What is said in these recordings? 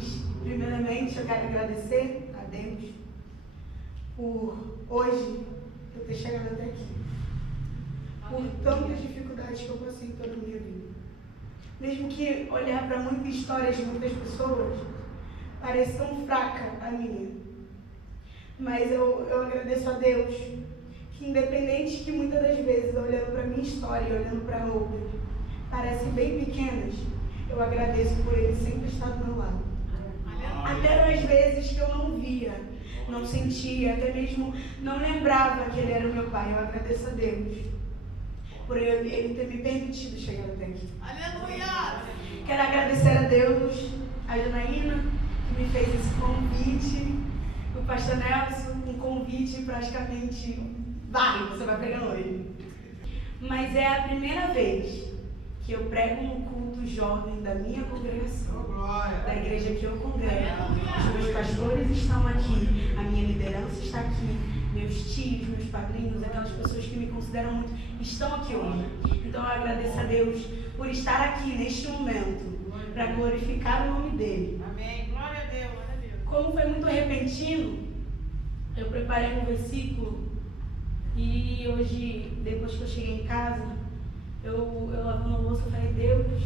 queridos, primeiramente eu quero agradecer a Deus por hoje eu ter chegado até aqui. Por tantas dificuldades que eu passei em toda a minha vida. Mesmo que olhar para muitas histórias de muitas pessoas, parece tão fraca a minha. Mas eu agradeço a Deus, que independente que muitas das vezes, olhando para a minha história e olhando para outras, parecem bem pequenas, eu agradeço por Ele sempre estar do meu lado. Até nas vezes que eu não via, não sentia, até mesmo não lembrava que Ele era o meu Pai. Eu agradeço a Deus por Ele ter me permitido chegar até aqui. Aleluia! Quero agradecer a Deus, a Janaína, que me fez esse convite, o pastor Nelson, um convite praticamente, você vai pregar hoje. Mas é a primeira vez que eu prego no culto jovem da minha congregação, da igreja que eu congrego. Os meus pastores estão aqui, a minha liderança está aqui, meus tios, meus padrinhos, aquelas pessoas que me consideram muito, estão aqui hoje. Então eu agradeço a Deus por estar aqui neste momento, para glorificar o nome dEle. Amém. Glória a Deus. Como foi muito repentino, eu preparei um versículo e hoje, depois que eu cheguei em casa, eu lavando a louça, eu falei, Deus,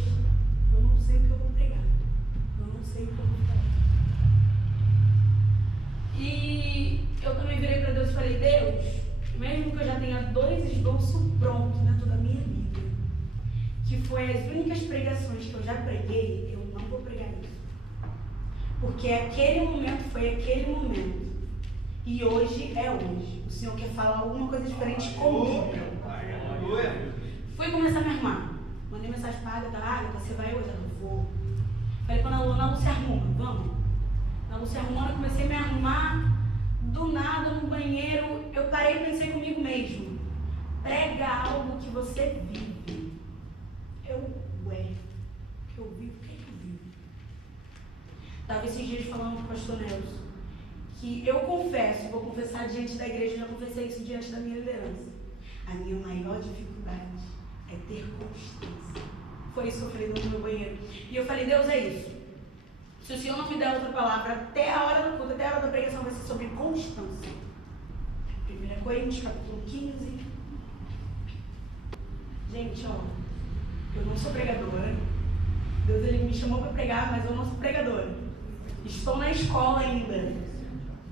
eu não sei o que eu vou pregar. Eu não sei o que eu vou falar. E eu também virei para Deus e falei, Deus, mesmo que eu já tenha 2 esboços prontos dentro da minha vida, que foi as únicas pregações que eu já preguei, eu não vou pregar isso. Porque aquele momento foi aquele momento. E hoje é hoje. O Senhor quer falar alguma coisa diferente comigo. Fui começar a me arrumar. Mandei mensagem para a Agatha, você vai hoje? Eu vou. Falei para a Ana, se arruma, vamos. A Lúcia arrumando, eu comecei a me arrumar. Do nada, no banheiro, eu parei e pensei comigo mesmo. Prega algo que você vive. O que eu vivo, o que eu vivo? Estava esses dias falando com o pastor Nelson, que eu confesso, vou confessar diante da igreja, já confessei isso diante da minha liderança. A minha maior dificuldade é ter constância. Foi isso que eu falei no meu banheiro. E eu falei, Deus, é isso. Se o Senhor não me der outra palavra, até a hora do culto, até a hora da pregação, vai ser sobre constância. 1 Coríntios, capítulo 15. Gente, eu não sou pregadora. Deus, Ele me chamou para pregar, mas eu não sou pregadora. Estou na escola ainda.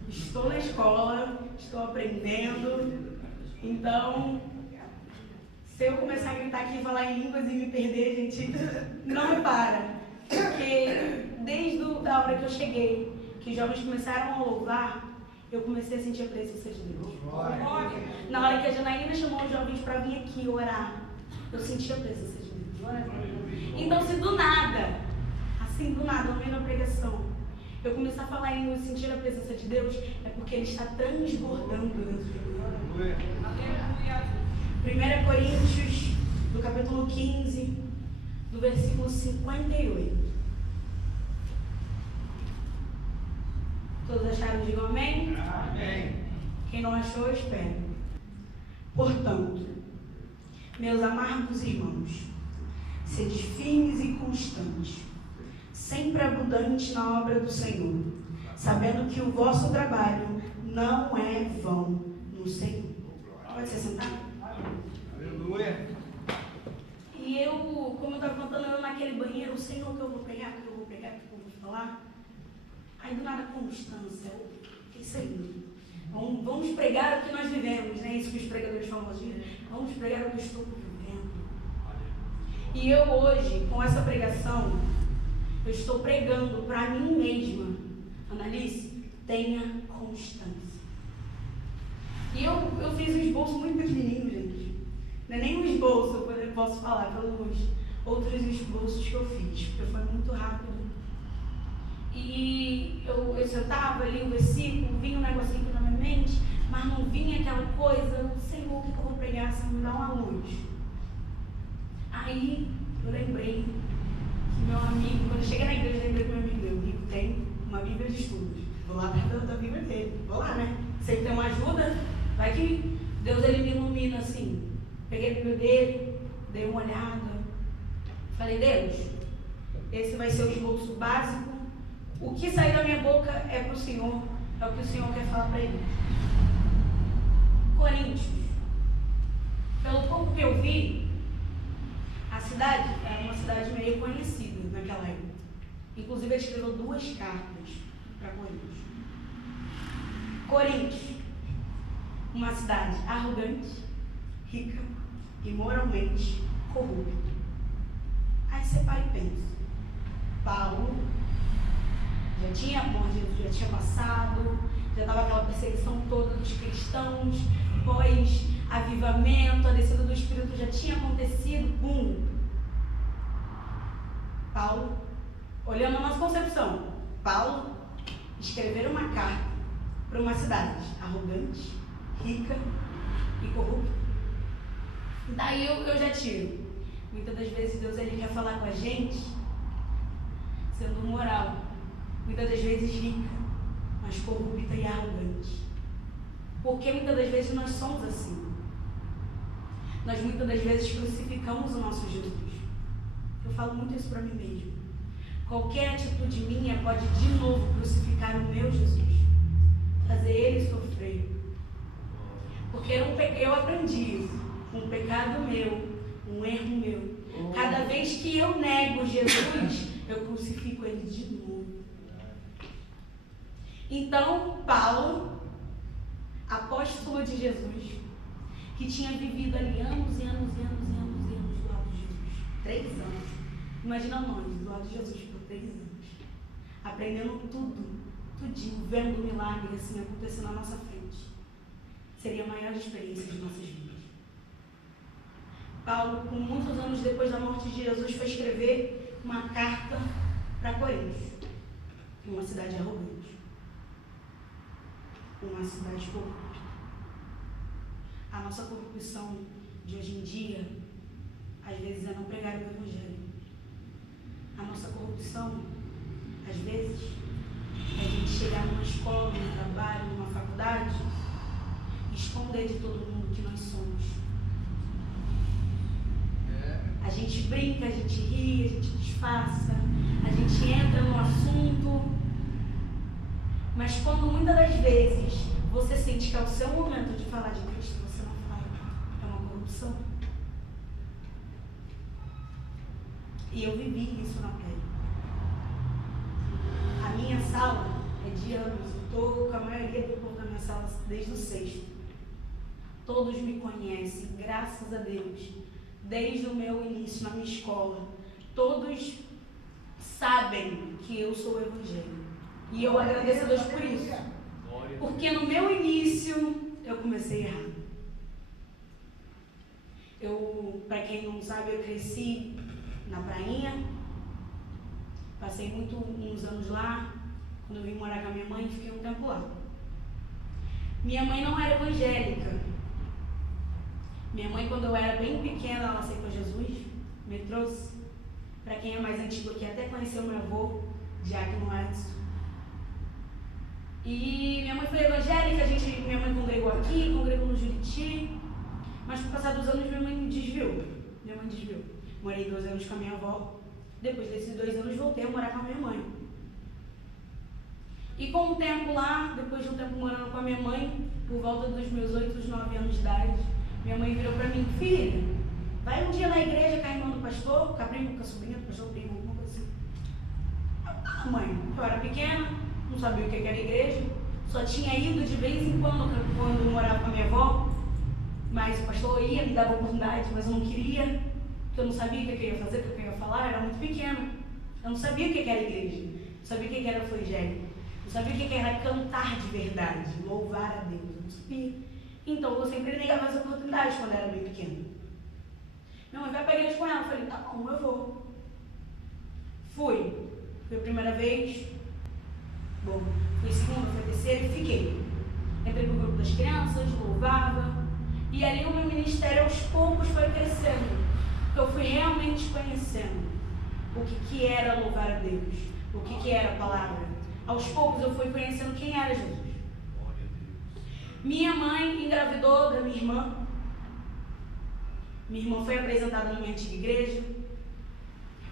Estou na escola, estou aprendendo. Então, se eu começar a gritar aqui e falar em línguas e me perder, gente, não repara. Porque desde a hora que eu cheguei, que os jovens começaram a louvar, eu comecei a sentir a presença de Deus. Na hora que a Janaína chamou os jovens para vir aqui orar, eu senti a presença de Deus. Então, se do nada, assim do nada, no meio da pregação, eu começar a falar em línguas e sentir a presença de Deus, é porque Ele está transbordando dentro de mim. 1 Coríntios, do capítulo 15, do versículo 58. Todos acharam? Digam amém? Amém. Quem não achou, eu espero. Portanto, meus amados irmãos, sede firmes e constantes, sempre abundantes na obra do Senhor, sabendo que o vosso trabalho não é vão no Senhor. Pode se sentar? Aleluia. E eu, como eu estava contando, eu naquele banheiro, o Senhor, o que eu vou pregar, o que eu vou pregar, o que eu vou falar. Aí do nada, constância, isso aí. Vamos pregar o que nós vivemos, né? Isso que os pregadores falam hoje. Vamos pregar o que eu estou vivendo. E eu hoje, com essa pregação, eu estou pregando para mim mesma. Annalise, tenha constância. E eu fiz um esboço muito pequenininho, gente. Não é nem um esboço, eu posso falar, pelos outros esboços que eu fiz, porque foi muito rápido. E eu sentava ali o versículo, vinha um negocinho aqui na minha mente, mas não vinha aquela coisa, Senhor, o que eu vou pregar? Senhor, me dá uma luz. Aí eu lembrei que meu amigo, quando eu cheguei na igreja, eu lembrei que meu amigo tem uma Bíblia de estudos. Vou lá perto da Bíblia dele, vou lá, né? Se ele tem uma ajuda, vai que Deus ele me ilumina assim. Peguei a Bíblia dele, dei uma olhada, falei, Deus, esse vai ser o esboço básico O que sair da minha boca é para o Senhor, é o que o Senhor quer falar para ele. Coríntios. Pelo pouco que eu vi, a cidade era uma cidade meio conhecida naquela época. Inclusive, ele escreveu 2 cartas para Coríntios. Coríntios, uma cidade arrogante, rica e moralmente corrupta. Aí você para e pensa. Paulo já tinha morte, já tinha passado, já estava aquela perseguição toda dos cristãos, pós-avivamento, a descida do Espírito já tinha acontecido. Paulo, olhando a nossa concepção, Paulo escrever uma carta para uma cidade arrogante, rica e corrupta. Daí eu já tiro. Muitas das vezes Deus ele quer falar com a gente sendo moral. Muitas das vezes rica, mas corrupta e arrogante. Porque muitas das vezes nós somos assim. Nós muitas das vezes crucificamos o nosso Jesus. Eu falo muito isso para mim mesmo. Qualquer atitude minha pode de novo crucificar o meu Jesus. Fazer ele sofrer. Porque eu aprendi isso. Um pecado meu, um erro meu. Cada vez que eu nego Jesus, eu crucifico ele de novo. Então, Paulo, apóstolo de Jesus, que tinha vivido ali anos e anos e anos e anos e anos do lado de Jesus. 3 anos. Imagina nós, do lado de Jesus por 3 anos. Aprendendo tudinho, vendo o milagre assim acontecer na nossa frente. Seria a maior experiência de nossas vidas. Paulo, com muitos anos depois da morte de Jesus, foi escrever uma carta para Coríntios, uma cidade arrogante, uma cidade corrupta. A nossa corrupção de hoje em dia, às vezes, é não pregar o Evangelho. A nossa corrupção, às vezes, é a gente chegar numa escola, num trabalho, numa faculdade, e esconder de todo mundo que nós somos. A gente brinca, a gente ri, a gente disfarça, a gente entra no assunto, mas quando muitas das vezes você sente que é o seu momento de falar de Cristo, você não fala. É uma corrupção. E eu vivi isso na pele. A minha sala é de anos, eu estou com a maioria do povo da minha sala desde o 6º. Todos me conhecem, graças a Deus. Desde o meu início na minha escola, todos sabem que eu sou o Evangelho. E eu agradeço a Deus por isso. Porque no meu início, eu comecei errado. Para quem não sabe, eu cresci na prainha. Passei uns anos lá. Quando eu vim morar com a minha mãe, fiquei um tempo lá. Minha mãe não era evangélica. Minha mãe, quando eu era bem pequena, ela aceitou Jesus, me trouxe. Para quem é mais antigo aqui, até conheceu meu avô, Diácono Edson. E minha mãe foi evangélica, minha mãe congregou aqui, congregou no Juriti. Mas com o passar dos anos, minha mãe me desviou. Morei 2 anos com a minha avó. Depois desses 2 anos, voltei a morar com a minha mãe. E com o tempo lá, depois de um tempo morando com a minha mãe, por volta dos meus 8, 9 anos de idade, minha mãe virou para mim: filha, vai um dia na igreja com a irmã do pastor, com a prima, com a sobrinha do pastor, prima, alguma coisa assim. Mãe, eu era pequena, não sabia o que era igreja, só tinha ido de vez em quando eu morava com a minha avó, mas o pastor ia, me dava oportunidade, mas eu não queria, porque eu não sabia o que eu ia fazer, o que eu ia falar, eu era muito pequena. Eu não sabia o que era igreja, não sabia o que era evangelho, não sabia o que era cantar de verdade, louvar a Deus, eu não sabia. Então eu sempre negava as oportunidades quando eu era bem pequena. Minha mãe vai para a igreja com ela, eu falei: tá bom, eu vou. Fui a primeira vez, fui a segunda, fui a terceira e fiquei. Entrei no grupo das crianças, louvava, e ali o meu ministério aos poucos foi crescendo, porque eu fui realmente conhecendo o que era louvar a Deus, o que era a palavra. Aos poucos eu fui conhecendo quem era Jesus. Minha mãe engravidou da minha irmã. Minha irmã foi apresentada na minha antiga igreja.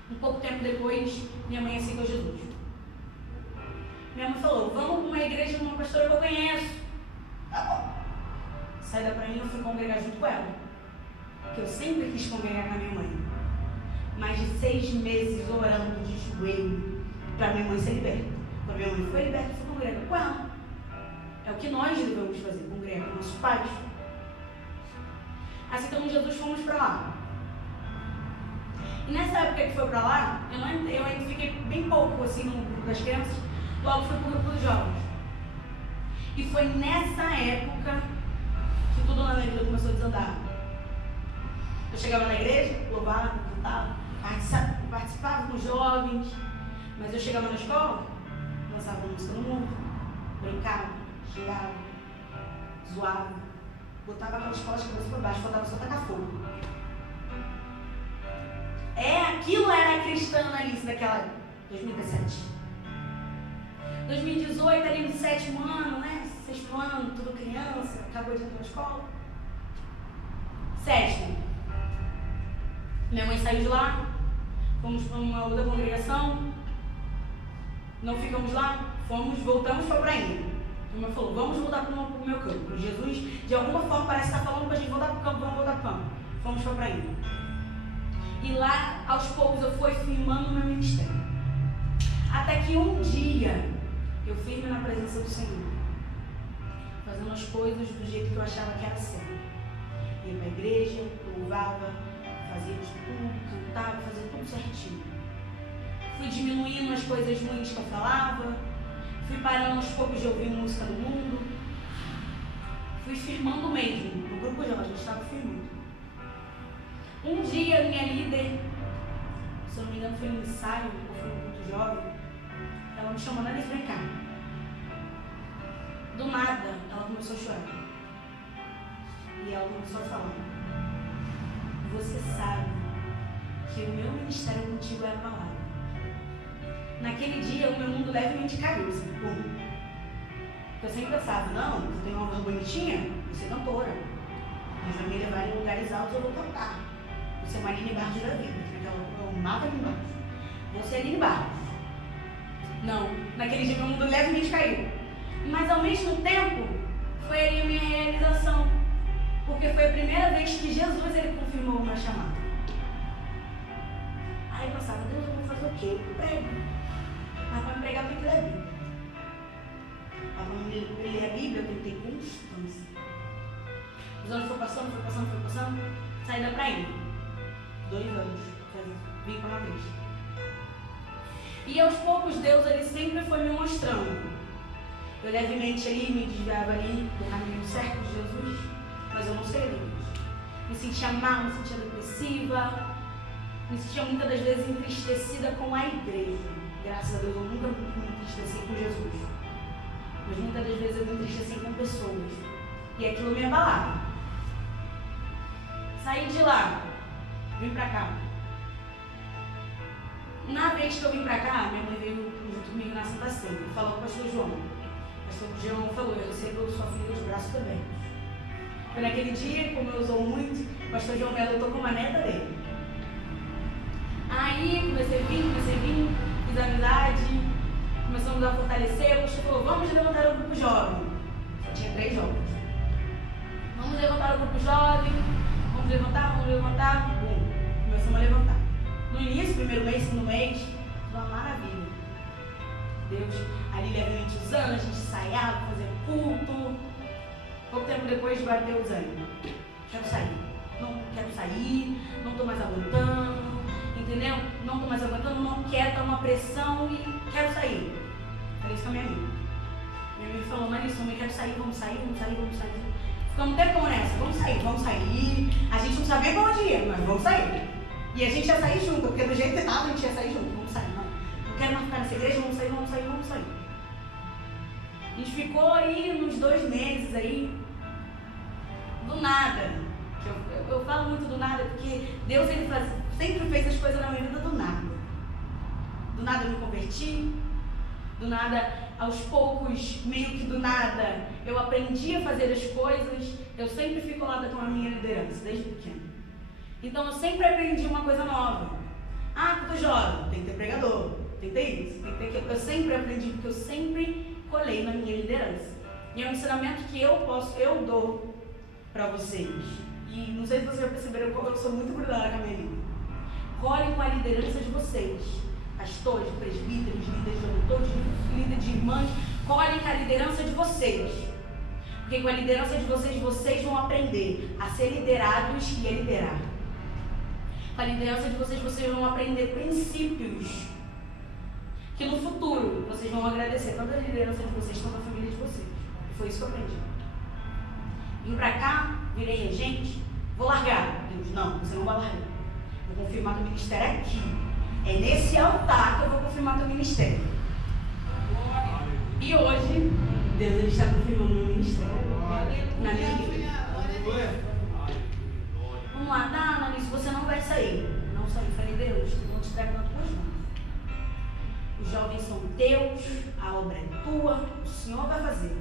Um pouco tempo depois, minha mãe aceitou Jesus. mãe falou, vamos para uma igreja de uma pastora que eu conheço. Tá bom. Saída para mim, eu fui congregar junto com ela. Porque eu sempre quis congregar com a minha mãe. Mais de 6 meses orando de joelho para minha mãe ser liberta. Quando minha mãe foi liberta, eu fui congregar com ela. É o que nós devemos fazer, congregar com nossos pais. Aceitamos Jesus, fomos para lá. E nessa época que foi para lá, eu ainda fiquei bem pouco assim no grupo das crianças, logo fui para o grupo dos jovens. E foi nessa época que tudo na minha vida começou a desandar. Eu chegava na igreja, louvava, cantava, participava com os jovens, mas eu chegava na escola, lançava música no mundo, brincava, xingava, zoava, botava aquelas escolas de cabeça por baixo, faltava só tacar fogo. Aquilo era cristã Alice daquela época, 2017. 2018, ali no 7º ano, né? 6º ano, tudo criança, acabou de entrar na escola. 7º. Minha mãe saiu de lá, fomos para uma outra congregação, não ficamos lá, voltamos para Prainha. Minha mãe falou, vamos voltar para o meu campo. Jesus, de alguma forma, parece estar falando para a gente voltar para o campo, vamos voltar para o campo. Fomos para Prainha. E lá, aos poucos, eu fui firmando o meu ministério. Até que um dia, eu firme na presença do Senhor, fazendo as coisas do jeito que eu achava que era certo. Ia para a igreja, louvava, fazia tudo, cantava, fazia tudo certinho. Fui diminuindo as coisas ruins que eu falava, fui parando aos poucos de ouvir música no mundo, fui firmando mesmo. No grupo de a gente estava firmando. Um dia, minha líder, se eu não me engano foi no ensaio, ou foi no culto jovem, ela me chamou, Alice, vem cá. Do nada, ela começou a chorar. E ela começou a falar, você sabe que o meu ministério contigo é a palavra. Naquele dia, o meu mundo levemente caiu, assim, pum. Eu sempre pensava, não, eu tenho uma voz bonitinha, vou ser cantora. Mas vai me levar em lugares altos, eu vou cantar. Você é uma Aline Barros da vida, eu amava Aline Barros. Você é Aline Barros. Não, naquele dia meu mundo levemente caiu. Mas ao mesmo tempo, foi ali a minha realização. Porque foi a primeira vez que Jesus ele confirmou o meu chamado. Aí eu pensava, Deus, eu vou fazer o quê? Eu prego. Mas para me pregar, eu tenho que ler a Bíblia. Para ler a Bíblia, eu tenho que ter constância. Os anos foram passando, saí da praia. 2 anos, vim para Madrid. E aos poucos Deus ele sempre foi me mostrando. Eu levemente ali me desviava ali do caminho certo de Jesus, mas eu não sei Deus. Me sentia mal, me sentia depressiva, me sentia muitas das vezes entristecida com a igreja. Graças a Deus eu nunca me entristeci com Jesus. Mas muitas das vezes eu me entristeci com pessoas. E aquilo me abalava. Saí de lá. Vim pra cá. Na vez que eu vim pra cá, minha mãe veio junto comigo na Santa Ceia e falou com o pastor João. O pastor João falou, eu recebo sua filha de braços abertos. Foi naquele dia, como eu usou muito, o pastor João me adotou como a neta dele. Aí comecei a vir, fiz amizade, começamos a fortalecer, o pastor falou, vamos levantar o grupo jovem. Só tinha 3 jovens. Vamos levantar o grupo jovem, vamos levantar, bum. Começamos a levantar. No início, primeiro mês, segundo mês, uma maravilha. Deus ali levemente usando, a gente ensaiava, fazia culto. Pouco tempo depois bateu o desânimo. Quero sair. Não quero sair, não estou mais aguentando, entendeu? Não estou mais aguentando, não quero, tá uma pressão e quero sair. Falei isso com a minha amiga. Minha amiga falou, Marisa, eu quero sair, vamos sair. Ficamos um tempão nessa, vamos sair. A gente não sabia para onde ia, mas vamos sair. E a gente ia sair junto, porque do jeito que estava, a gente ia sair junto. Vamos sair, não quero mais ficar nessa igreja, vamos sair. A gente ficou aí uns 2 meses aí, do nada. Eu falo muito do nada, porque Deus ele sempre fez as coisas na minha vida do nada. Do nada eu me converti, do nada, aos poucos, meio que do nada, eu aprendi a fazer as coisas. Eu sempre fui colada com a minha liderança, desde pequena. Então eu sempre aprendi uma coisa nova. Ah, culto jovem, tem que ter pregador. tentei isso. Eu sempre aprendi, porque eu sempre colei na minha liderança. E é um ensinamento que eu dou para vocês. E não sei se vocês já perceberam, eu sou muito grudada com a minha vida. Colhem com a liderança de vocês. Pastores, presbíteros, líderes de auditores, líderes de irmãs. Colhem com a liderança de vocês. Porque com a liderança de vocês vão aprender a ser liderados e a liderar. Com a liderança de vocês vão aprender princípios que no futuro vocês vão agradecer tanto a liderança de vocês quanto a família de vocês. E foi isso que eu aprendi. Vim pra cá, virei regente, vou largar. Deus, não, você não vai largar. Vou confirmar teu ministério aqui. É nesse altar que eu vou confirmar teu ministério. E hoje, Deus ele está confirmando o meu ministério. Na minha vida. Vamos lá, tá, Ananice, você não vai sair. Não saí. Falei, Deus, eu vou te entregar nas tuas mãos. Os jovens são teus, a obra é tua, o Senhor vai fazer.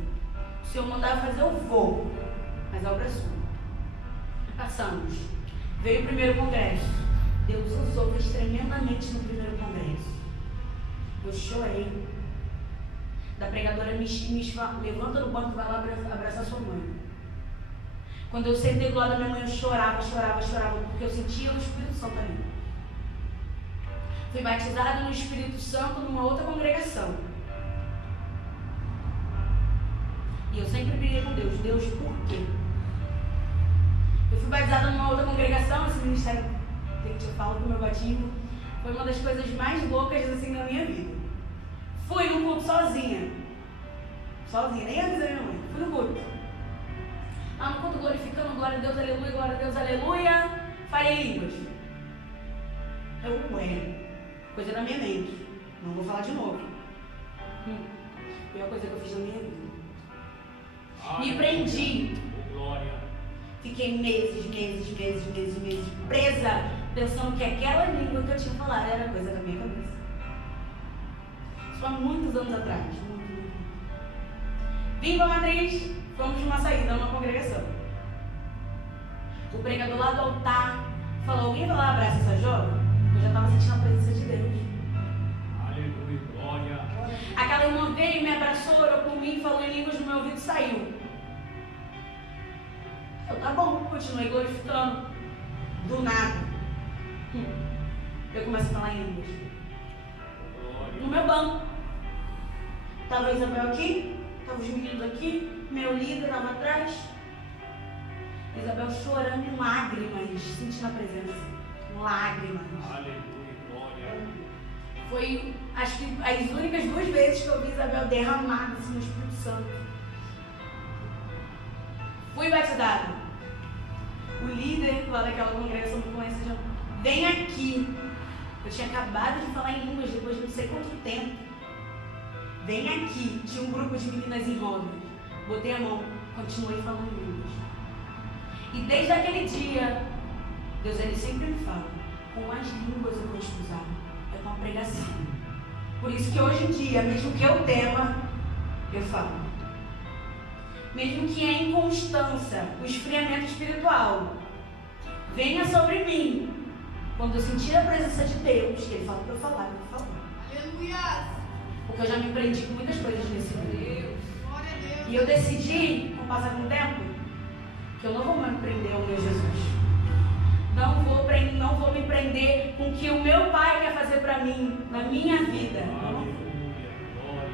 O Senhor mandar fazer, eu vou. Mas a obra é sua. Passamos. Veio o primeiro congresso. Deus usou, fez tremendamente no primeiro congresso. Eu chorei. Da pregadora me levanta no banco e vai lá abraçar sua mãe. Quando eu sentei do lado da minha mãe, eu chorava, porque eu sentia o Espírito Santo ali. Fui batizada no Espírito Santo numa outra congregação. E eu sempre briguei com Deus. Deus, por quê? Eu fui batizada numa outra congregação, esse ministério que eu falo do meu batismo foi uma das coisas mais loucas assim da minha vida. Fui no culto sozinha, nem avisei minha mãe, fui no culto. Lá no culto glorificando, glória a Deus, aleluia, falei línguas. Coisa da minha mente, não vou falar de novo. Pior coisa que eu fiz na minha vida. Me prendi. Fiquei meses presa, pensando que aquela língua que eu tinha falado era coisa da minha cabeça. Isso há muitos anos atrás. Vim para Matriz, fomos numa saída, numa congregação. O pregador lá do altar falou, alguém vai lá abraçar essa jovem? Eu já estava sentindo a presença de Deus. Aleluia, glória. Aquela irmã veio, me abraçou, orou por mim, falou em línguas no meu ouvido e saiu. Eu, tá bom, continuei glorificando. Do nada. Eu começo a falar em línguas. No meu banco. Estava a Isabel aqui, estavam os meninos aqui, meu líder estava atrás. Isabel chorando em lágrimas, sentindo a presença. Lágrimas. Aleluia, glória. Foi, acho que as únicas 2 vezes que eu vi Isabel derramada assim, no Espírito Santo. Fui batizada. O líder lá daquela congregação me conhece já. Vem aqui. Eu tinha acabado de falar em línguas depois de não sei quanto tempo. Vem aqui. Tinha um grupo de meninas em rodas. Botei a mão, continuei falando em línguas. E desde aquele dia, Deus ele sempre me fala, com as línguas eu vou te usar. É com a pregação. Por isso que hoje em dia, mesmo que eu tema, eu falo. Mesmo que a inconstância, o esfriamento espiritual venha sobre mim, quando eu sentir a presença de Deus, que Ele fala para eu falar, eu vou falar. Aleluia! Porque eu já me prendi com muitas coisas nesse mundo. Glória a Deus! E eu decidi, com o passar do tempo, que eu não vou me prender ao meu Jesus. Não vou me prender com o que o meu Pai quer fazer para mim, na minha vida. Aleluia, glória.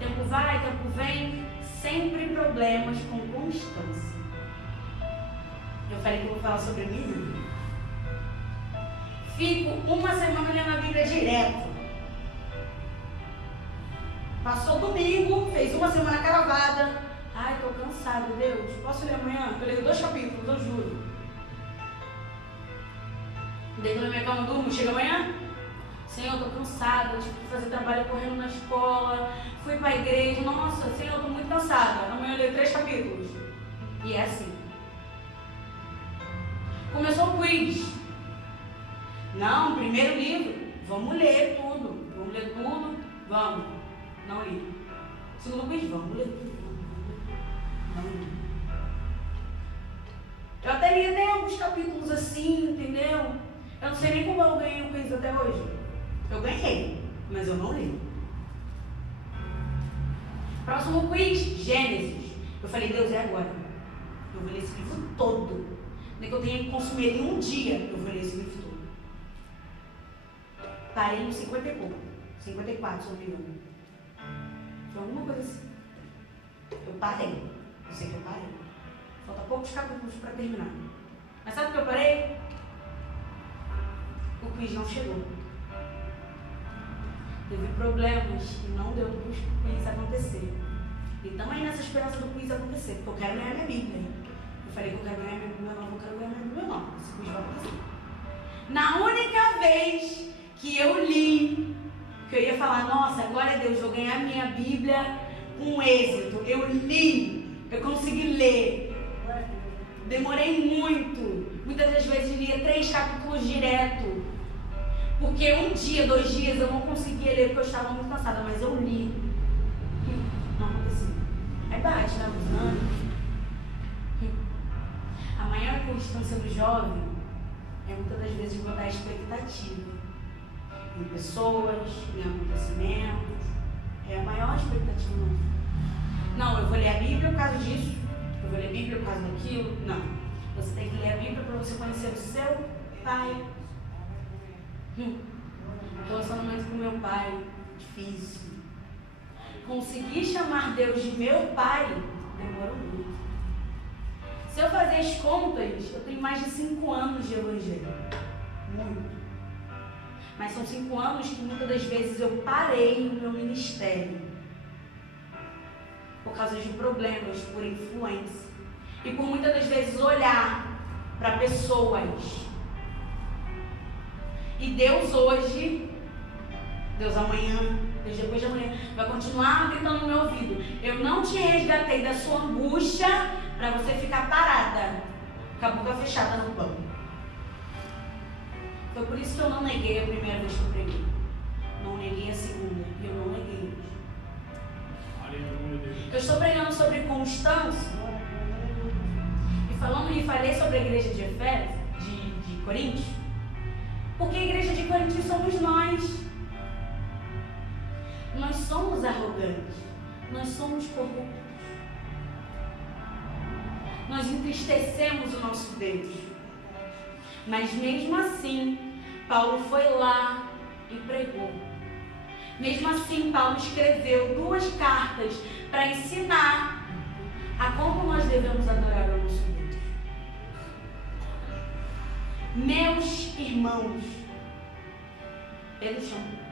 Tempo vai, tempo vem, sempre problemas com constância. Eu falei que eu vou falar sobre mim. Fico uma semana lendo a Bíblia direto. Passou domingo, fez uma semana cravada. Ai, tô cansado, Deus. Posso ler amanhã? Eu leio 2 capítulos, eu juro. Deito na minha cama, durmo, chega amanhã. Senhor, eu tô cansada, tive que fazer trabalho correndo na escola, fui pra igreja. Nossa, Senhor, eu tô muito cansada. Amanhã eu leio 3 capítulos. E é assim. Começou o quiz. Não, primeiro livro, vamos ler tudo. Vamos ler tudo, vamos. Não li. Segundo quiz, vamos ler tudo. Não li. Eu até li alguns capítulos assim, entendeu? Eu não sei nem como eu ganhei o quiz até hoje. Eu ganhei, mas eu não li. Próximo quiz, Gênesis. Eu falei, Deus, é agora. Eu vou ler esse livro todo. Nem que eu tenha que consumir ele um dia, eu vou ler esse livro todo. Parei no 50 e pouco. 54, se não me engano. Foi alguma coisa assim. Eu parei. Eu sei que eu parei. Falta poucos capítulos para terminar. Mas sabe por que eu parei? O quiz não chegou. Teve problemas e não deu para o quiz acontecer. E estamos aí nessa esperança do quiz acontecer, porque eu quero ganhar minha Bíblia. Eu falei que eu quero ganhar minha Bíblia, não, eu quero ganhar minha Bíblia, não. Esse quiz vai acontecer. Na única vez que eu li, que eu ia falar, nossa, glória a Deus, vou ganhar minha Bíblia com êxito. Eu li, eu consegui ler. Demorei muito. Muitas das vezes lia 3 capítulos direto. Porque um dia, 2 dias eu não conseguia ler porque eu estava muito cansada, mas eu li. Não acontecia. Aí bate, né? Uns anos. A maior constância do jovem é muitas das vezes botar expectativa em pessoas, em acontecimentos. É a maior expectativa nossa. Não, eu vou ler a Bíblia por causa disso. Eu vou ler a Bíblia por causa daquilo. Não. Você tem que ler a Bíblia para você conhecer o seu pai. Relacionamento com meu pai, difícil. Conseguir chamar Deus de meu pai, demorou muito. Se eu fazer as contas, eu tenho mais de 5 anos de evangelho. Muito. Mas são 5 anos que muitas das vezes eu parei no meu ministério. Por causa de problemas, por influência. E por muitas das vezes olhar para pessoas. E Deus hoje, Deus amanhã, Deus depois de amanhã, vai continuar gritando no meu ouvido. Eu não te resgatei da sua angústia para você ficar parada, com a boca fechada no banco. Foi por isso que eu não neguei a primeira vez que eu preguei. Não neguei a segunda. E eu não neguei hoje. Eu estou pregando sobre constância. E falei sobre a igreja de Efésios, de Coríntios. Porque a igreja de Coríntios somos nós. Nós somos arrogantes. Nós somos corruptos. Nós entristecemos o nosso Deus. Mas mesmo assim, Paulo foi lá e pregou. Mesmo assim, Paulo escreveu 2 cartas para ensinar a como nós devemos adorar o nosso Deus. Meus irmãos.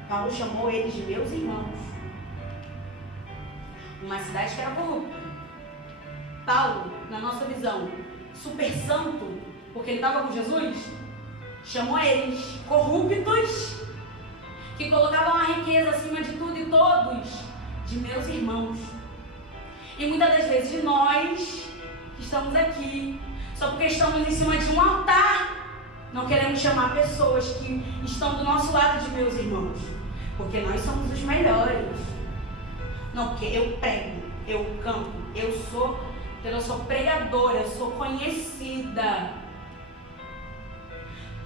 Paulo chamou eles de meus irmãos. Uma cidade que era corrupta. Paulo, na nossa visão, super santo, porque ele estava com Jesus, chamou eles corruptos, que colocavam a riqueza acima de tudo e todos, de meus irmãos. E muitas das vezes de nós, que estamos aqui, só porque estamos em cima de um altar, não queremos chamar pessoas que estão do nosso lado de meus irmãos, porque nós somos os melhores. Não, porque eu prego, eu canto, eu sou pregadora, eu sou conhecida.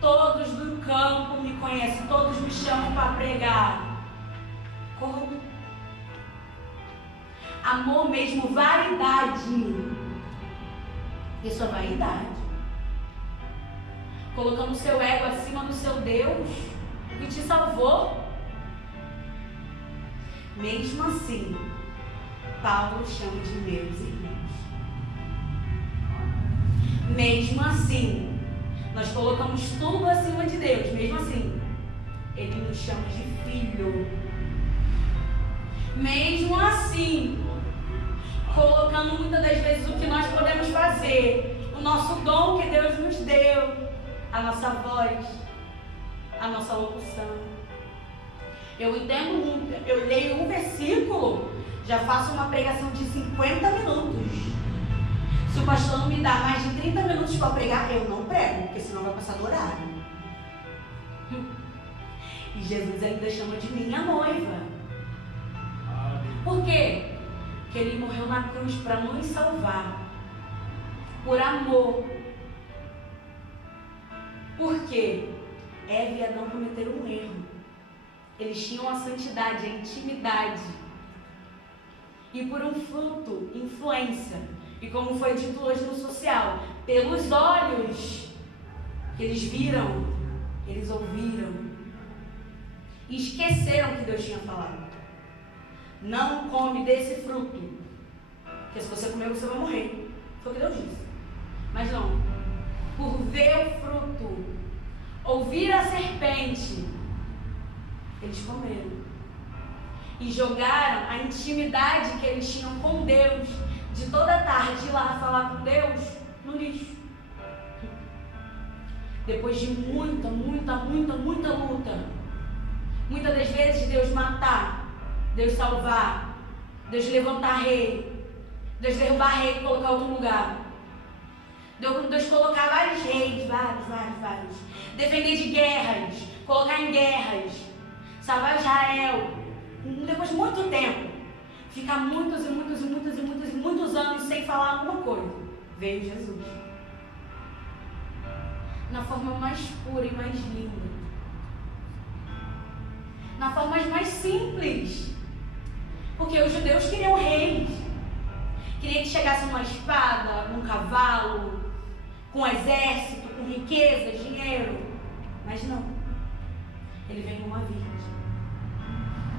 Todos do campo me conhecem, todos me chamam para pregar. Como? Amor mesmo, vaidade. Isso é vaidade. Colocando o seu ego acima do seu Deus, que te salvou. Mesmo assim, Paulo chama de meus irmãos. Mesmo assim, nós colocamos tudo acima de Deus. Mesmo assim, Ele nos chama de filho. Mesmo assim, colocando muitas das vezes o que nós podemos fazer, o nosso dom que Deus nos deu, a nossa voz, a nossa locução. Eu entendo muito, eu leio um versículo, já faço uma pregação de 50 minutos. Se o pastor não me dá mais de 30 minutos para pregar, eu não prego, porque senão vai passar do horário. E Jesus ainda chama de minha noiva. Por quê? Porque Ele morreu na cruz para nos salvar. Por amor. Por quê? Eva e Adão cometeram um erro. Eles tinham a santidade, a intimidade. E por um fruto, influência. E como foi dito hoje no social, pelos olhos que eles viram, eles ouviram. E esqueceram que Deus tinha falado. Não come desse fruto. Porque se você comer, você vai morrer. Foi o que Deus disse. Mas não. Por ver o fruto, ouvir a serpente, eles comeram. E jogaram a intimidade que eles tinham com Deus, de toda tarde ir lá falar com Deus, no lixo. Depois de muita luta, muitas das vezes Deus matar, Deus salvar, Deus levantar rei, Deus derrubar rei e colocar outro lugar. Deus colocar vários reis, vários. Defender de guerras, colocar em guerras, salvar Israel. Depois de muito tempo, ficar muitos anos sem falar alguma coisa, veio Jesus. Na forma mais pura e mais linda. Na forma mais simples. Porque os judeus queriam reis. Queriam que chegasse uma espada, um cavalo, com exército, com riqueza, dinheiro. Mas não. Ele veio numa virgem.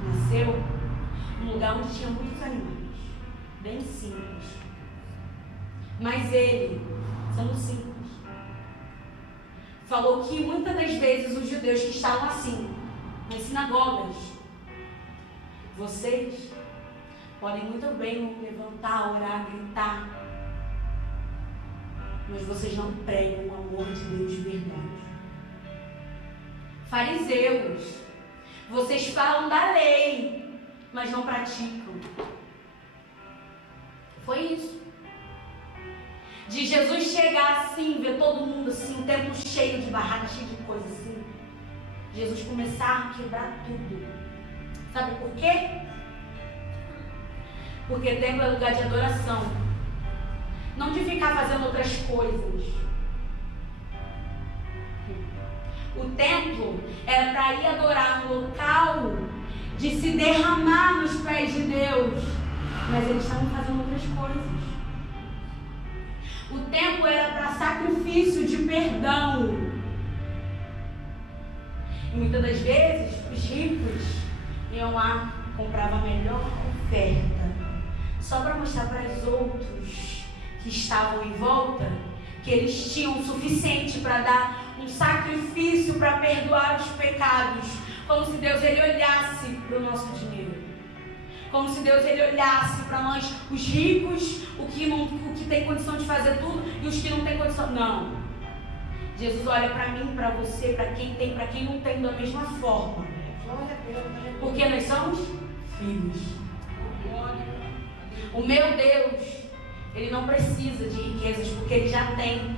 Nasceu num lugar onde tinha muitos animais. Bem simples. Mas ele, sendo simples, falou que muitas das vezes os judeus que estavam assim, nas sinagogas, vocês podem muito bem levantar, orar, gritar, mas vocês não pregam o amor de Deus de verdade. Fariseus, vocês falam da lei, mas não praticam. Foi isso. De Jesus chegar assim, ver todo mundo assim, o templo cheio de barraca, cheio de coisa assim. Jesus começar a quebrar tudo. Sabe por quê? Porque templo é lugar de adoração. Não de ficar fazendo outras coisas. O templo era para ir adorar no local de se derramar nos pés de Deus. Mas eles estavam fazendo outras coisas. O templo era para sacrifício de perdão. E muitas das vezes, os ricos iam lá, compravam a melhor oferta, só para mostrar para os outros que estavam em volta que eles tinham o suficiente para dar um sacrifício para perdoar os pecados. Como se Deus ele olhasse para o nosso dinheiro. Como se Deus ele olhasse para nós, os ricos, o que tem condição de fazer tudo e os que não tem condição. Não. Jesus olha para mim, para você, para quem tem, para quem não tem, da mesma forma. Porque nós somos filhos. O meu Deus, ele não precisa de riquezas, porque ele já tem.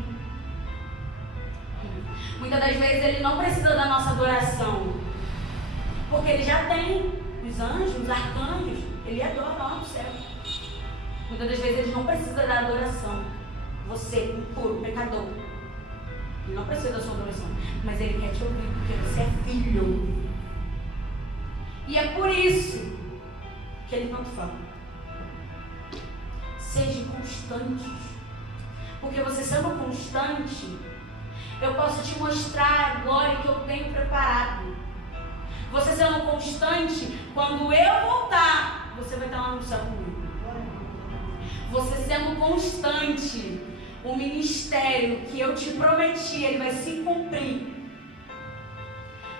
Muitas das vezes ele não precisa da nossa adoração, porque ele já tem. Os anjos, os arcanjos, ele adora lá no céu. Muitas das vezes ele não precisa da adoração. Você, impuro, pecador, ele não precisa da sua adoração, mas ele quer te ouvir, porque você é filho. E é por isso que ele tanto fala: sejam constantes, porque você sendo constante, eu posso te mostrar a glória que eu tenho preparado. Você sendo constante, quando eu voltar, você vai estar lá no céu comigo. Você sendo constante, o ministério que eu te prometi, ele vai se cumprir.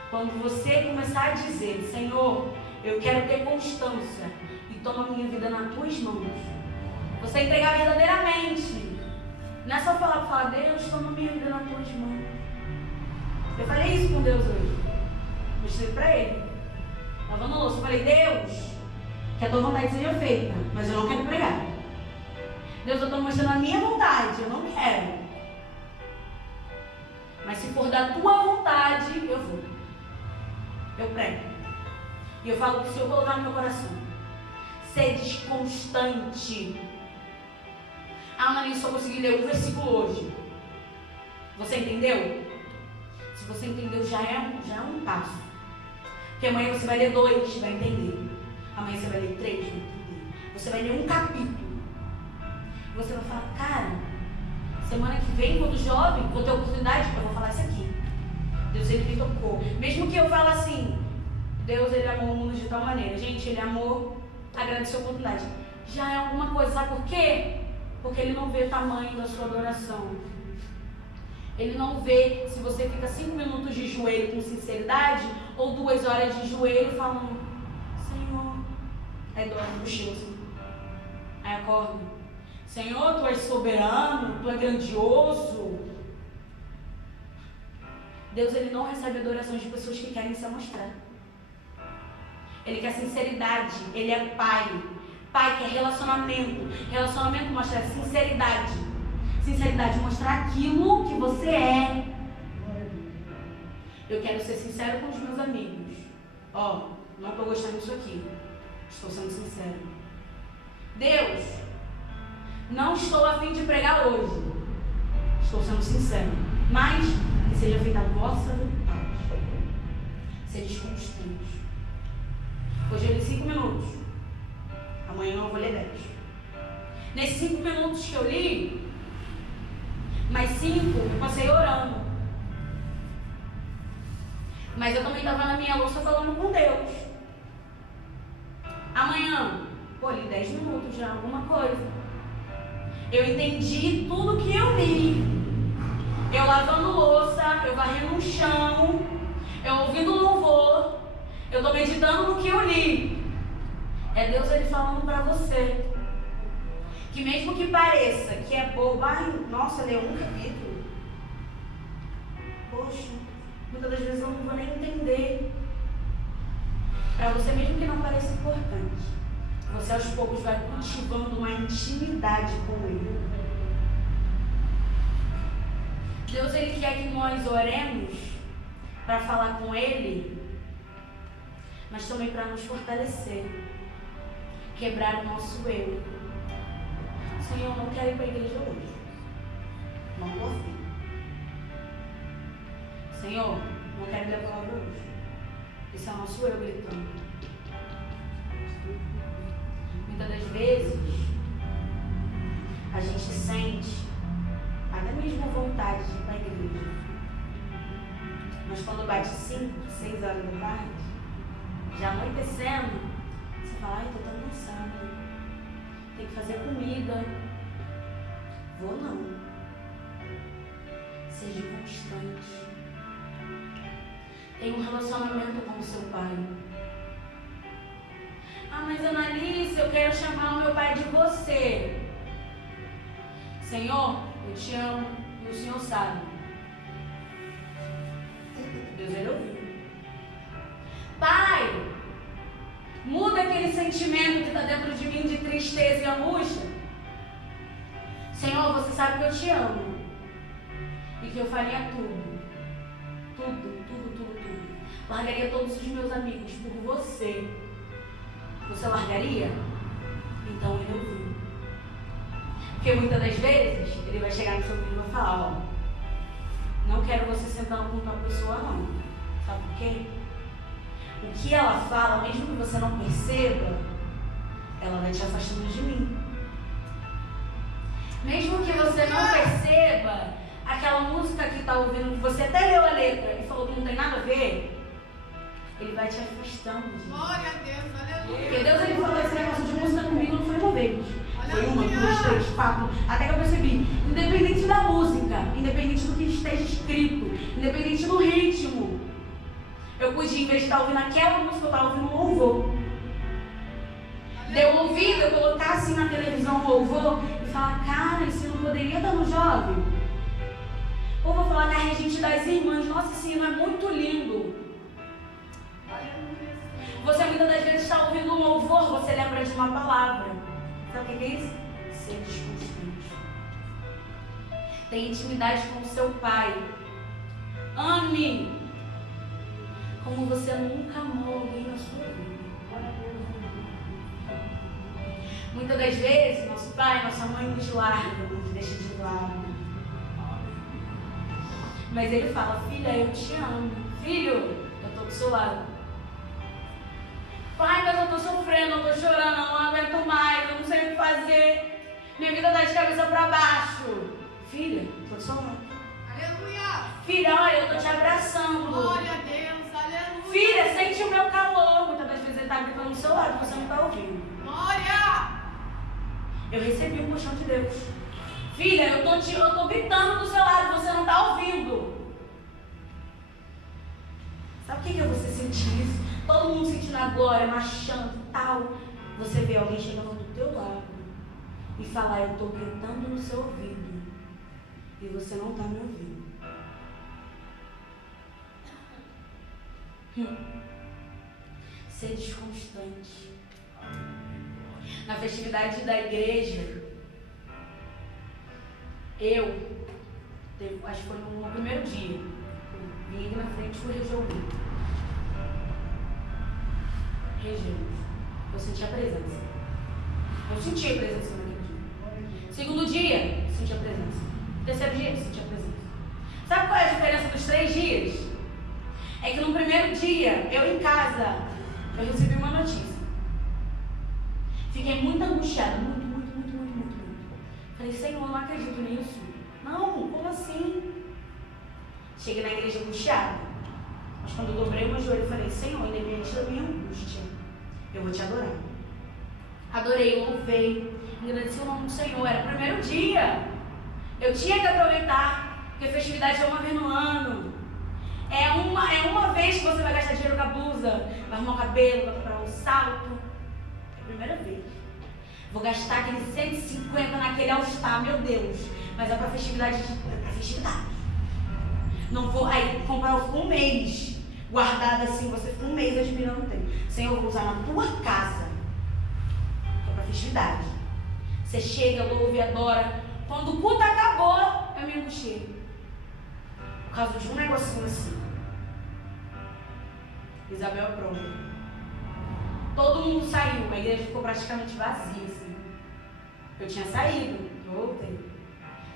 Quando você começar a dizer: Senhor, eu quero ter constância e toma minha vida nas tuas mãos. Você entregar verdadeiramente. Não é só falar, Deus, toma minha vida nas tuas mãos. Eu falei isso com Deus hoje. Mostrei para ele, lavando louça. Eu falei: Deus, que a tua vontade seja feita, mas eu não quero pregar. Deus, eu estou mostrando a minha vontade, eu não quero. Mas se for da tua vontade, eu vou. Eu prego. E eu falo que se eu colocar no meu coração, sedes constante. Maria, só consegui ler um versículo hoje. Você entendeu? Se você entendeu, já é um passo. Porque amanhã você vai ler 2, vai entender. Amanhã você vai ler 3, vai entender. Você vai ler um capítulo. E você vai falar, cara, semana que vem, quando jovem, vou ter oportunidade, eu vou falar isso aqui. Deus, ele me tocou. Mesmo que eu fale assim, Deus, ele amou o mundo de tal maneira. Gente, ele amou, agradeceu a oportunidade. Já é alguma coisa, sabe por quê? Porque ele não vê o tamanho da sua adoração. Ele não vê se você fica 5 minutos de joelho com sinceridade ou 2 horas de joelho falando, Senhor, aí dorme, cochilo assim. Aí acorda, Senhor, tu és soberano, tu és grandioso. Deus, ele não recebe adoração de pessoas que querem se amostrar. Ele quer sinceridade, ele é pai. Pai quer relacionamento. Relacionamento mostra sinceridade. Sinceridade, mostrar aquilo que você é. Eu quero ser sincero com os meus amigos. Ó, não estou gostando disso aqui. Estou sendo sincero. Deus, não estou a fim de pregar hoje. Estou sendo sincero. Mas que seja feita a vossa vontade. Seja constante. Hoje eu li 5 minutos. Amanhã eu vou ler 10. Nesses 5 minutos que eu li, mais 5 eu passei orando. Mas eu também estava na minha louça falando com Deus. Amanhã, pô, li 10 minutos já, alguma coisa. Eu entendi tudo que eu li. Eu lavando louça, eu varrendo um chão, eu ouvindo louvor, eu estou meditando no que eu li. É Deus ele falando para você que mesmo que pareça que é bobo, ai, nossa, leu um capítulo. Poxa, muitas das vezes eu não vou nem entender. Para você, mesmo que não pareça importante, você aos poucos vai cultivando uma intimidade com Ele. Deus ele quer que nós oremos para falar com Ele, mas também para nos fortalecer, quebrar o nosso eu. Senhor, eu não quero ir para a igreja hoje. Não estou afim. Senhor, não quero ler a palavra hoje. Esse é o nosso eu gritando. Muitas das vezes, a gente sente até mesmo vontade de ir para a igreja. Mas quando bate 5, 6 horas da tarde, já anoitecendo, você fala, ai, estou tão cansada. Tem que fazer comida. Vou não. Seja constante. Tenha um relacionamento com o seu pai. Ah, mas Analice, eu quero chamar o meu pai de você. Senhor, eu te amo e o Senhor sabe. Deus ele ouviu. Pai, muda aquele sentimento que está dentro de mim de tristeza e angústia. Senhor, você sabe que eu te amo e que eu faria tudo. Tudo. Largaria todos os meus amigos por você. Você largaria? Então ele ouviu. Porque muitas das vezes ele vai chegar no seu ouvido e vai falar, ó, não quero você sentando com tal pessoa não. Sabe por quê? O que ela fala, mesmo que você não perceba, ela vai te afastando de mim. Mesmo que você não perceba, aquela música que está ouvindo, que você até leu a letra e falou que não tem nada a ver, ele vai te afastando de mim. Glória a Deus, aleluia. Porque Deus ele falou esse negócio de música comigo não foi uma vez. Foi 1, 2, 3, 4, até que eu percebi. Independente da música, independente do que esteja escrito, independente do ritmo, eu podia, em vez de estar ouvindo aquela música, eu estava ouvindo um louvor. Deu ouvido, eu colocar assim na televisão um louvor e falar, cara, isso não poderia estar no jovem? Ou vou falar com a regente das irmãs, nossa, esse hino é muito lindo. Você muitas das vezes está ouvindo um louvor, você lembra de uma palavra. Sabe o que é isso? Ser desconstante. Tenha intimidade com o seu pai. Ame como você nunca amou alguém na sua vida. Muitas das vezes, nosso pai, nossa mãe nos larga, nos deixa de lado. Mas ele fala, filha, eu te amo. Filho, eu estou do seu lado. sofrendo, eu tô chorando, eu não aguento mais, eu não sei o que fazer. Minha vida tá de cabeça pra baixo. Filha, tô te falando. Aleluia. Filha, olha, eu tô te abraçando. Glória a Deus. Aleluia. Filha, sente o meu calor. Muitas das vezes ele tá gritando no seu lado, você não tá ouvindo. Glória. Eu recebi um puxão de Deus. Filha, eu tô gritando do seu lado, você não tá ouvindo. Sabe o que é você sentir isso? Todo mundo sentindo a glória, marchando e tal. Você vê alguém chegando do teu lado e falar, eu tô gritando no seu ouvido e você não tá me ouvindo. Seres constantes. Na festividade da igreja, acho que foi no primeiro dia, vim aqui na frente, fui reger o grupo. Regemos. Eu senti a presença. Eu senti a presença naquele dia. Segundo dia, senti a presença. Terceiro dia, senti a presença. Sabe qual é a diferença dos 3 dias? É que no primeiro dia, eu em casa, eu recebi uma notícia. Fiquei muito angustiada, muito. Falei, Senhor, eu não acredito nisso. Não, como assim? Cheguei na igreja angustiada. Mas quando eu dobrei o meu joelho, eu falei, Senhor, independente da minha angústia, eu vou te adorar. Adorei, louvei, agradeci o nome do Senhor. Era o primeiro dia. Eu tinha que aproveitar, porque a festividade é uma vez no ano. É uma vez que você vai gastar dinheiro com a blusa, vai arrumar o cabelo, vai comprar um salto. É a primeira vez. Vou gastar aqueles 150 naquele All-Star, meu Deus. Mas é pra festividade. Não vou aí comprar um mês guardado assim, você fica um mês admirando o tempo. Senhor, eu vou usar na tua casa. É pra festividade. Você chega, louva e adora. Quando o culto acabou, eu me angustiei. Por causa de um negocinho assim. Isabel aprova. Todo mundo saiu, a igreja ficou praticamente vazia, assim. Eu tinha saído, eu voltei.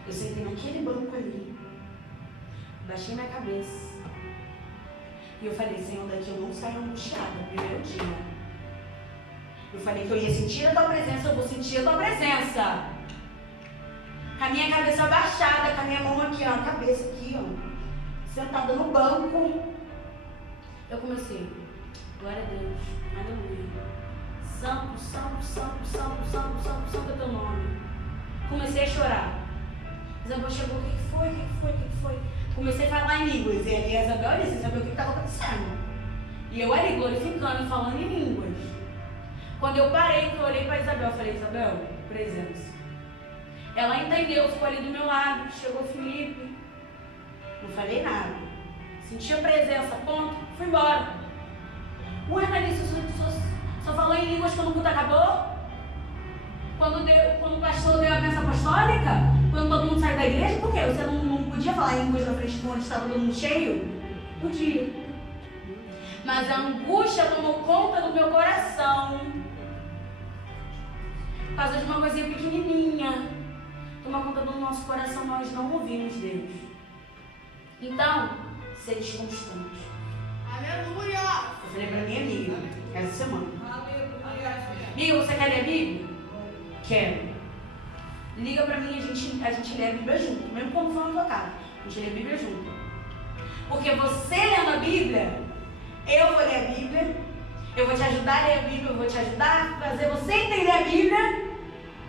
Eu sentei naquele banco ali, baixei minha cabeça. E eu falei, Senhor, daqui eu não saio angustiada, primeiro dia. Eu falei que eu ia sentir a tua presença, eu vou sentir a tua presença. Com a minha cabeça baixada, com a minha mão aqui, ó, a cabeça aqui, ó, sentada no banco. Eu comecei, glória a Deus, aleluia. Santo, santo, santo, santo, santo, santo, santo é teu nome. Comecei a chorar. Isabel chegou, o que foi? Comecei a falar em línguas. E ali a Isabel disse, Isabel, o que estava acontecendo? E eu ali glorificando e falando em línguas. Quando eu parei, eu olhei para Isabel, eu falei, Isabel, presença. Ela entendeu, ficou ali do meu lado, chegou o Felipe. Não falei nada. Senti a presença, ponto, fui embora. Ué, Analisa, só falou em línguas quando o culto acabou? Quando o pastor deu a bênção apostólica? Quando todo mundo saiu da igreja? Por quê? Você não podia falar em línguas na frente quando estava todo mundo cheio? Podia. Mas a angústia tomou conta do meu coração. Por causa de uma coisinha pequenininha. Tomou conta do nosso coração, nós não ouvimos Deus. Então, seres constantes. Aleluia. Eu falei pra minha amiga, essa semana. Aleluia. Amiga, você quer ler a Bíblia? Quero. Liga pra mim, a gente lê a Bíblia junto. Mesmo quando for na tua casa, a gente lê a Bíblia junto. Porque você lendo a Bíblia, eu vou ler a Bíblia, eu vou te ajudar a ler a Bíblia, eu vou te ajudar a fazer você entender a Bíblia,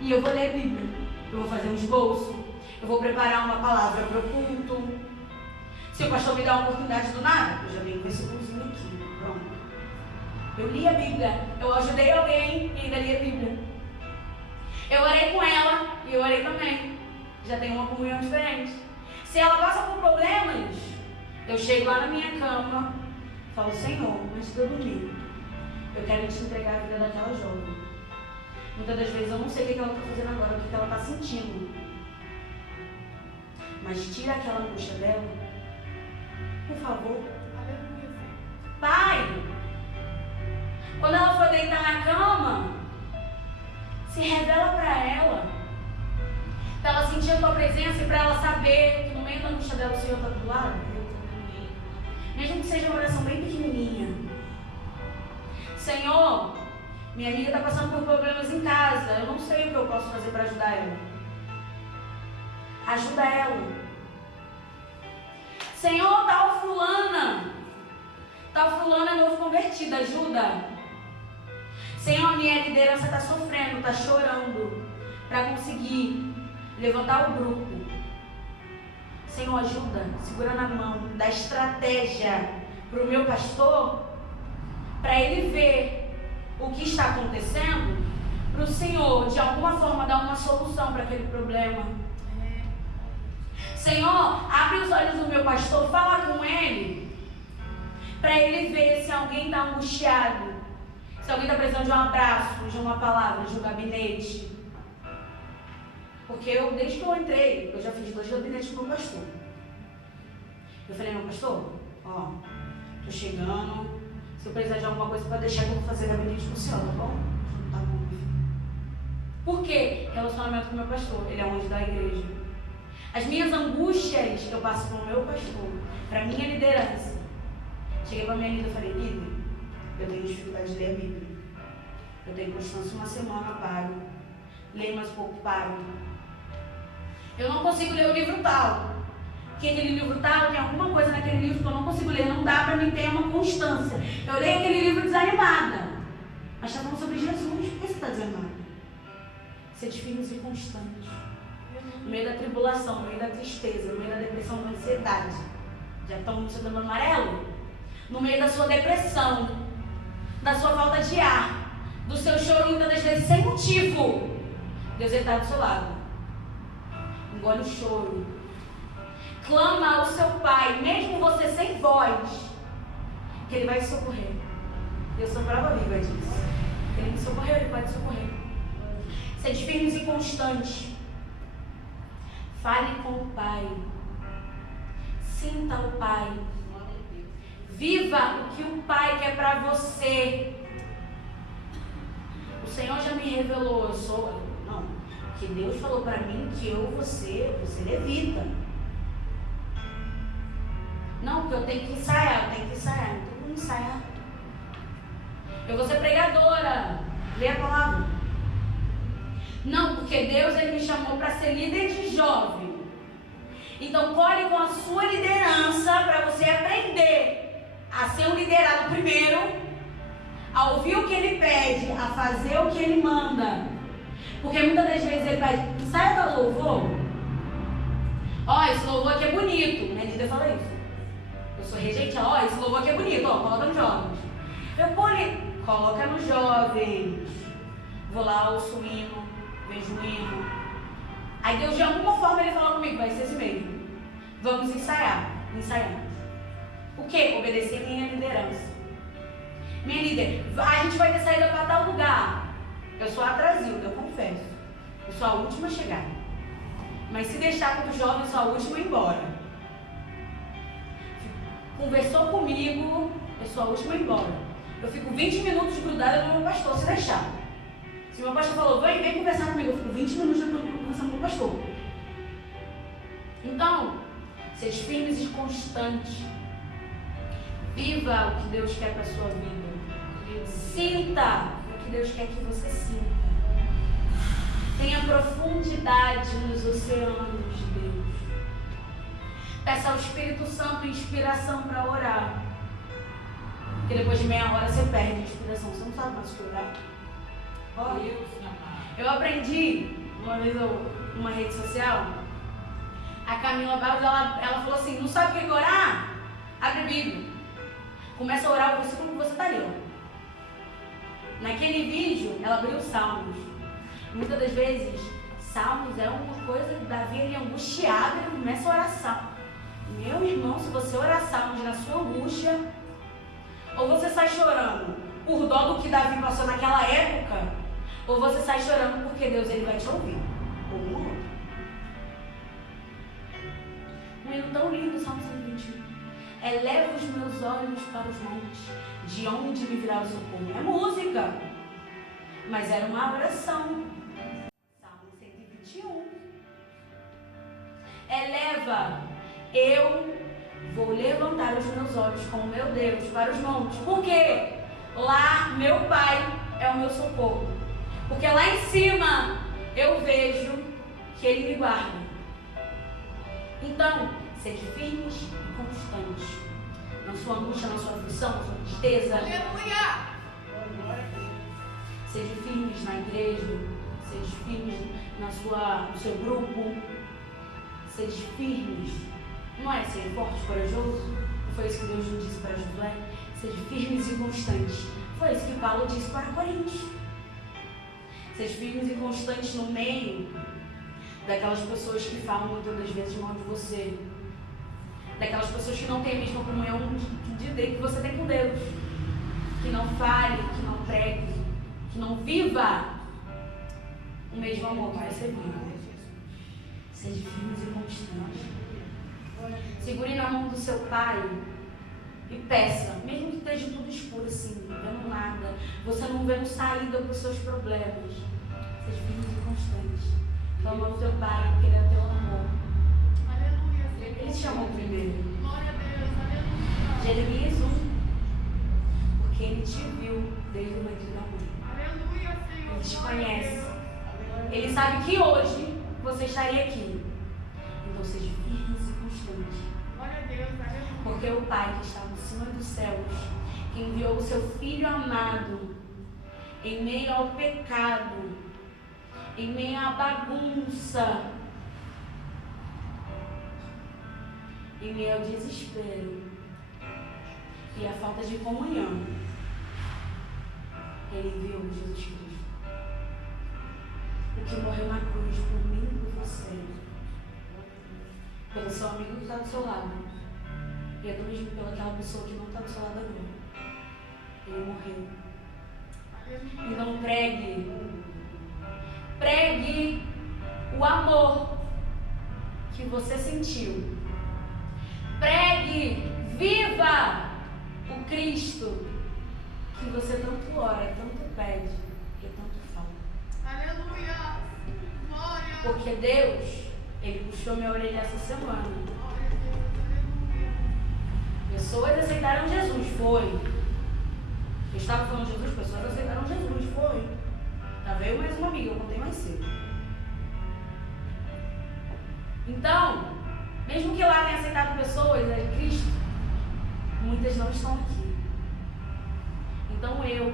e eu vou ler a Bíblia. Eu vou fazer um esboço, eu vou preparar uma palavra para o culto. Se o pastor me dá uma oportunidade do nada, eu já venho com esse cursinho aqui, pronto. Eu li a Bíblia, eu ajudei alguém e ainda li a Bíblia. Eu orei com ela e eu orei também. Já tem uma comunhão diferente. Se ela passa por problemas, eu chego lá na minha cama, falo, Senhor, antes de eu dormir, eu quero te entregar a vida daquela jovem. Muitas das vezes eu não sei o que ela está fazendo agora, o que ela está sentindo. Mas tira aquela angústia dela, por favor. Pai, quando ela for deitar na cama, se revela para ela ela sentir a tua presença e para ela saber que no meio da angústia dela o Senhor está do lado. Mesmo que seja uma oração bem pequenininha. Senhor, Minha amiga está passando por problemas em casa. Eu não sei o que eu posso fazer para ajudar ela. Ajuda ela. Senhor, tal fulana é novo convertida, ajuda. Senhor, minha liderança está sofrendo, está chorando para conseguir levantar o grupo. Senhor, ajuda, segura na mão, dá estratégia para o meu pastor, para ele ver o que está acontecendo, para o Senhor, de alguma forma, dar uma solução para aquele problema. Senhor, abre os olhos do meu pastor, fala com ele, para ele ver se alguém está angustiado, se alguém está precisando de um abraço, de uma palavra, de um gabinete. Porque desde que eu entrei, eu já fiz 2 gabinetes com o meu pastor. Eu falei, meu pastor, ó, tô chegando, se eu precisar de alguma coisa, pode deixar que eu vou fazer gabinete com o senhor, tá bom? Tá bom, meu filho. Por quê? Relacionamento com o meu pastor, ele é um anjo da igreja. As minhas angústias eu passo com o meu pastor, para minha liderança. Cheguei para minha líder e falei, líder, eu tenho dificuldade de ler a Bíblia. Eu tenho constância, uma semana paro. Leio mais um pouco, paro. Eu não consigo ler o livro tal. Porque aquele livro tal tem alguma coisa naquele livro que eu não consigo ler. Não dá para mim ter uma constância. Eu leio aquele livro desanimada. Mas está falando sobre Jesus. Por que você está desanimada? Sede firmes e constantes. No meio da tribulação, no meio da tristeza, no meio da depressão, da ansiedade. Já estão no seu dano amarelo? No meio da sua depressão, da sua falta de ar, do seu choro muitas das vezes sem motivo. Deus está do seu lado. Engole o choro. Clama ao seu Pai, mesmo você sem voz, que Ele vai te socorrer. Eu sou prova viva disso. Ele me socorreu, Ele pode socorrer. Sede firmes e constantes. Fale com o Pai. Sinta o Pai. Viva o que o Pai quer para você. O Senhor já me revelou, que Deus falou para mim que eu vou ser levita. Não, que eu tenho que ensaiar, não tem como ensaiar. Eu vou ser pregadora, lê a palavra. Não, porque Deus ele me chamou para ser líder de jovem. Então colhe com a sua liderança para você aprender a ser um liderado primeiro, a ouvir o que ele pede, a fazer o que ele manda. Porque muitas das vezes ele pede, ensaia da louvor. Ó, esse louvor aqui é bonito. Minha líder fala isso. Eu sou regente, ó, esse louvor aqui é bonito, ó, coloca nos jovens. Eu coloca nos jovens. Vou lá, ouço o hino, vejo o hino. Aí Deus de alguma forma ele fala comigo, vai ser esse mesmo. Vamos ensaiar. Ensaiamos. O quê? Obedecer minha liderança. Minha líder, a gente vai ter saída para tal lugar. Eu sou atrasilda, eu confesso. Eu sou a última a chegar. Mas se deixar para os jovens, eu sou a última a ir embora. Conversou comigo, eu sou a última a ir embora. Eu fico 20 minutos grudada no meu pastor, se deixar. Se meu pastor falou, vem conversar comigo, eu fico 20 minutos conversando com o pastor. Então, seja firmes e constantes. Viva o que Deus quer para a sua vida. Sinta o que Deus quer que você sinta. Tenha profundidade nos oceanos de Deus. Peça ao Espírito Santo inspiração para orar. Porque depois de meia hora você perde a inspiração. Você não sabe mais o que orar. Eu aprendi uma vez numa rede social. A Camila Barros, ela falou assim, não sabe o que é orar? Abre a Bíblia. Começa a orar o versículo que você está lendo. Naquele vídeo, ela abriu os Salmos. Muitas das vezes, Salmos é uma coisa que Davi ele angustiado, ele começa a orar Salmos. Meu irmão, se você orar Salmos na sua angústia, ou você sai chorando por dó do que Davi passou naquela época, ou você sai chorando porque Deus ele vai te ouvir. Ou um ou outro. Um hino tão lindo, Salmo 121. Eleva os meus olhos para os montes, de onde me virá o socorro. É música, mas era uma oração. Salmo 121. Eleva, eu vou levantar os meus olhos com o meu Deus para os montes. Por quê? Lá, meu Pai é o meu socorro. Porque lá em cima eu vejo que Ele me guarda. Então, sejam firmes e constantes. Na sua angústia, na sua aflição, na sua tristeza. Aleluia! Sejam firmes na igreja. Sejam firmes no seu grupo. Sejam firmes. Não é ser forte e corajoso? Não foi isso que Deus nos disse para Josué? Sejam firmes e constantes. Foi isso que Paulo disse para Coríntios. Sejam firmes e constantes no meio daquelas pessoas que falam muitas das vezes mal de você. Daquelas pessoas que não têm a mesma comunhão que você tem com Deus. Que não fale, que não pregue, que não viva o mesmo amor que você vive. Seja firmes e constantes. Segure na mão do seu pai e peça, mesmo que esteja tudo escuro assim, não vendo nada, você não vendo saída para os seus problemas. Seja firmes e constantes. Clama ao teu pai, porque ele é teu amor. Aleluia, Senhor. Ele te chamou primeiro. Glória a Deus, aleluia. Jeremias 1, porque ele te viu desde o ventre da mãe. Aleluia, Senhor. Ele te Glória a conhece. Deus. Ele sabe que hoje você estaria aqui. Então seja firmes e constantes. Glória a Deus, aleluia. Porque o Pai que está acima dos céus, que enviou o seu Filho amado em meio ao pecado, em meio à bagunça, em meio ao desespero e à falta de comunhão, Ele enviou Jesus Cristo, o que morreu na cruz por mim e por você, pelo seu amigo que está do seu lado, e até mesmo pelaquela pessoa que não está do seu lado agora. Ele morreu. Então pregue o amor que você sentiu. Pregue, viva o Cristo que você tanto ora, tanto pede e tanto fala. Aleluia. Glória. Porque Deus, Ele puxou minha orelha essa semana. Glória a Deus, aleluia. Pessoas aceitaram Jesus, foi. Eu estava falando de Jesus, pessoas aceitaram Jesus, foi. Tá, veio mais uma amiga, eu contei mais cedo. Então, mesmo que lá tenha aceitado pessoas, é Cristo, muitas não estão aqui. Então eu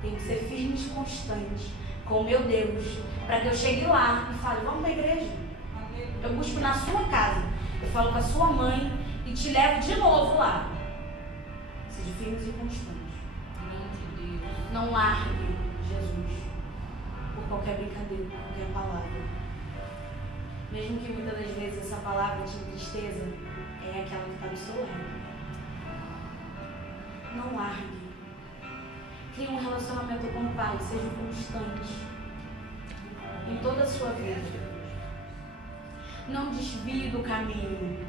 tenho que ser firme e constante com o meu Deus, para que eu chegue lá e fale, vamos para a igreja. Eu busco na sua casa, eu falo com a sua mãe e te levo de novo lá. Seja firmes e constantes. Não largue Jesus por qualquer brincadeira, por qualquer palavra. Mesmo que muitas das vezes essa palavra de tristeza é aquela que está do seu lado. Não largue. Crie um relacionamento com o Pai, seja constante em toda a sua vida. Não desvie do caminho,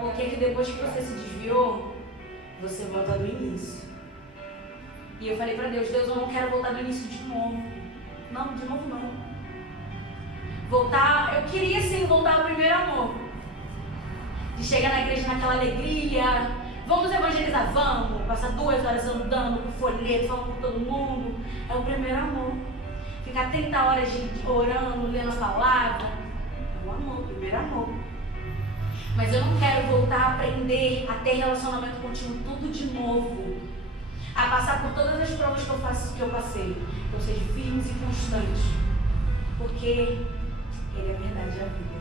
porque depois que você se desviou, você volta do início. E eu falei para Deus, eu não quero voltar do início de novo. Não, de novo não. Voltar, eu queria sim voltar ao primeiro amor. De chegar na igreja naquela alegria. Vamos evangelizar, vamos. Passar 2 horas andando com folheto, falando com todo mundo. É o primeiro amor. Ficar 30 horas orando, lendo a palavra. É o amor, o primeiro amor. Mas eu não quero voltar a aprender, a ter relacionamento contigo tudo de novo. A passar por todas as provas que eu passei. Então seja firmes e constantes. Porque Ele é a verdade e a vida.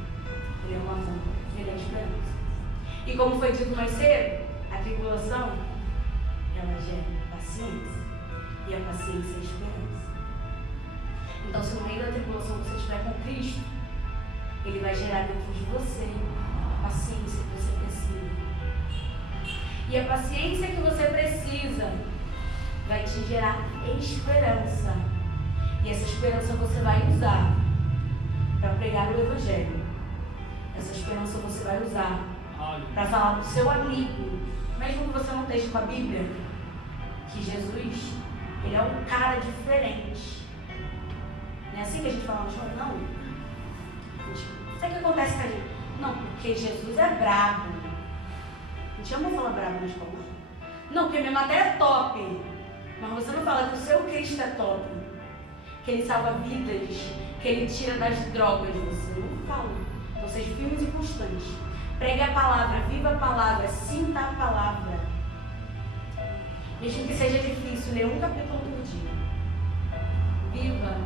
Ele é o amor, Ele é a esperança. E como foi dito mais cedo, a tribulação, ela gera paciência. E a paciência é a esperança. Então se no meio da tribulação você estiver com Cristo, Ele vai gerar dentro de você a paciência que você precisa. E a paciência que você precisa vai te gerar esperança. E essa esperança você vai usar para pregar o Evangelho. Essa esperança você vai usar para falar para o seu amigo, mesmo que você não esteja com a Bíblia, que Jesus, Ele é um cara diferente. Não é assim que a gente fala no show? Não. Sabe o que acontece com a gente? Não, porque Jesus é brabo. A gente ama falar brabo na escola. Não, porque minha matéria é top. Mas você não fala que o seu Cristo é top, que ele salva vidas, que ele tira das drogas. Você não fala. Então seja firmes e constantes. Pregue a palavra, viva a palavra, sinta a palavra. Mesmo que seja difícil, ler um capítulo por dia. Viva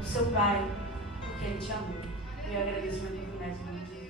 o seu Pai, porque Ele te amou. Eu agradeço a minha oportunidade.